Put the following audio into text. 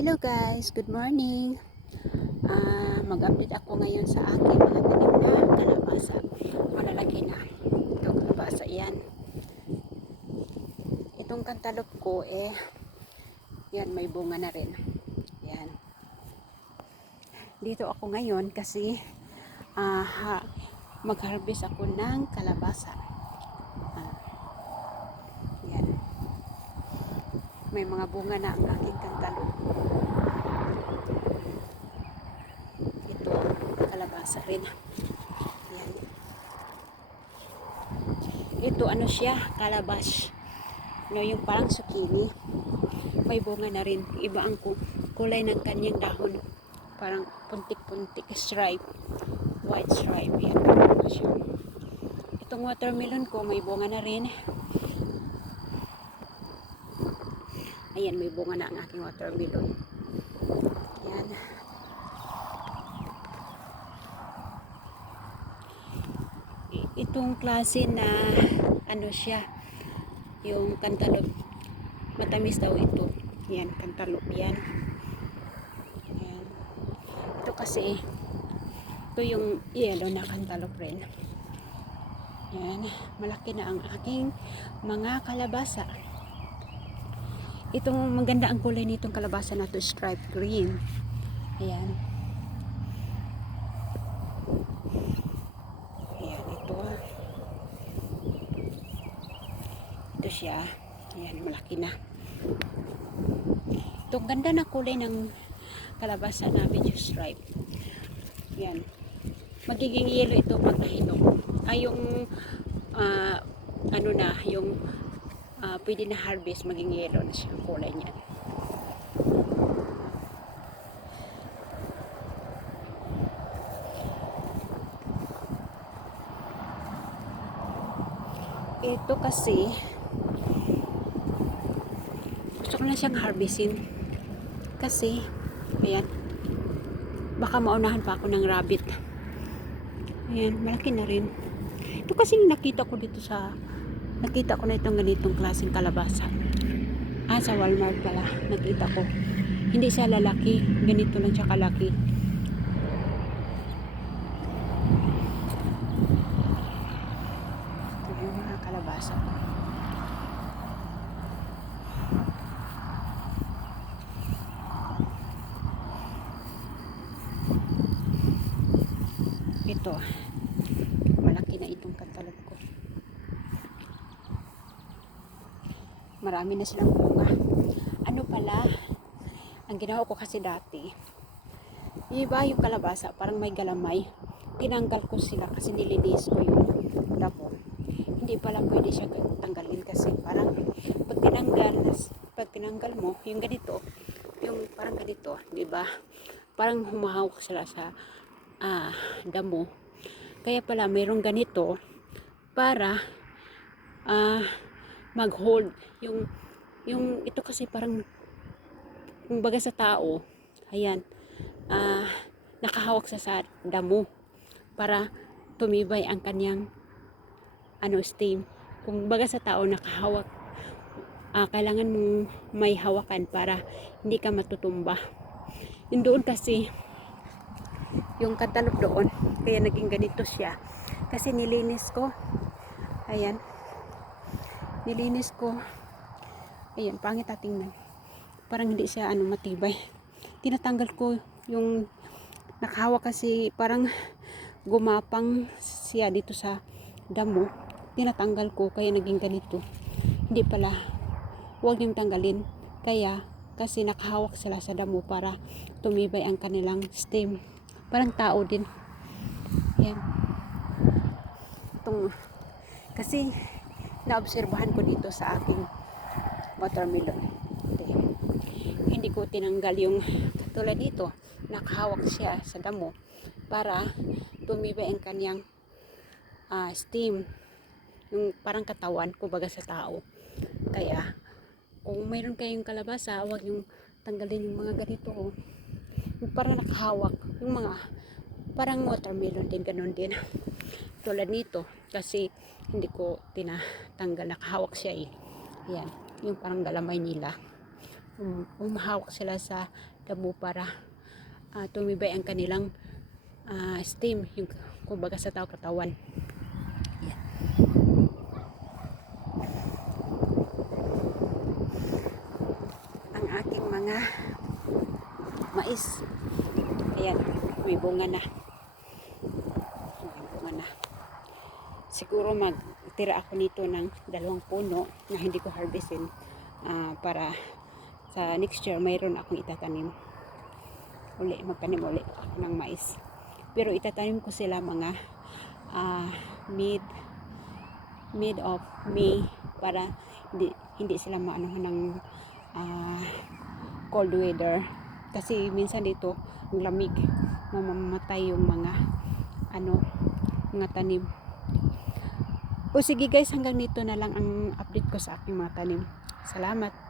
Hello guys, good morning. Ah, mag-update ako ngayon sa aking mga tanim na kalabasa. Malalaki na. Ito kalabasa yan. Itong kantalop ko eh yan may bunga na rin. Yan. Dito ako ngayon kasi ha- mag-harvest ako ng kalabasa. Ah, yan. May mga bunga na ang aking kantalop. Ito kalabasa rin. Yan ito ano siya? Calabash. No yung parang zucchini. May bunga na rin. Iba ang ku- kulay ng kanyang dahon. Parang puntik-puntik stripe. White stripe. Yan siya. Itong watermelon ko may bunga na rin. Ayan may bunga na ang aking watermelon yan. Itong klase na ano siya yung kantalop. Matamis daw ito. Yan kantalop yan. Yan. Ito kasi ito yung yellow na kantalop rin. Yan malaki na ang aking mga kalabasa itong maganda ang kulay nitong kalabasa na to stripe green ayan Ayan, ito. Ito siya. Ayan, malaki na. Ito, ang ganda na kulay ng kalabasa namin yung stripe. Ayan. Magiging yellow ito pag nahinog. Ay, yung ah, ano na, yung ah, pwede na harvest, maging yellow na siya ang kulay niya. Ito kasi gusto ko na siyang harvestin. Kasi ayan baka maunahan pa ako ng rabbit. Ayan malaki na rin. Ito kasi nakita ko dito sa nakita ko na itong ganitong klaseng kalabasa. Ah sa Walmart pala nakita ko. Hindi siya lalaki ganito lang siya kalaki. Ito yung mga kalabasa ito malaki na itong kantalog ko marami na silang bunga. Ano pala ang ginawa ko kasi dati? Iba yung kalabasa parang may galamay. Tinanggal ko sila kasi nilinis ko yung damo. Hindi pala pwede siya tanggalin kasi parang pag tinanggal pag tinanggal mo yung ganito yung parang ganito di ba? Parang humahawak sila sa ah, damo. Kaya pala mayroong ganito para ah, mag-hold yung yung ito kasi parang kumbaga sa tao ayan ah, nakahawak sa sa damo para tumibay ang kanyang ano stem kung baga sa tao nakahawak ah, kailangan mong may hawakan para hindi ka matutumba yun doon kasi yung kantalop doon. Kaya naging ganito siya. Kasi nilinis ko. Ayan. Nilinis ko. Ayan, pangit ating Parang hindi siya ano matibay. Tinatanggal ko yung nakahawa kasi parang gumapang siya dito sa damo. Tinatanggal ko kaya naging ganito. Hindi pala. Huwag niyong tanggalin. Kaya kasi nakahawak sila sa damo para tumibay ang kanilang stem parang tao din yan itong kasi naobserbahan ko dito sa aking watermelon. Ito. hindi ko tinanggal yung tulad dito. Nakahawak siya sa damo para tumibay ang kanyang ah, steam. Yung parang katawan kumbaga sa tao. Kaya kung mayroon kayong kalabasa huwag yung tanggalin yung mga ganito oh. Yung parang nakahawak. Yung mga parang watermelon din ganun din tulad nito kasi hindi ko tinatanggal nakahawak siya eh yan yung parang galamay nila um, umahawak sila sa damo para ah, tumibay ang kanilang ah, steam, yung kumbaga sa tao katawan. Ang aking mga mais. Ayan, may bunga na. May bunga na. Siguro magtira ako nito ng dalawang puno na hindi ko harvestin ah, para sa next year mayroon akong itatanim. Uli, magtanim uli ako ng mais. Pero itatanim ko sila mga ah, mid mid of May para hindi, hindi sila maano ng ah, cold weather kasi minsan dito ang lamig mamamatay yung mga ano mga tanim o sige guys hanggang dito na lang ang update ko sa aking mga tanim. Salamat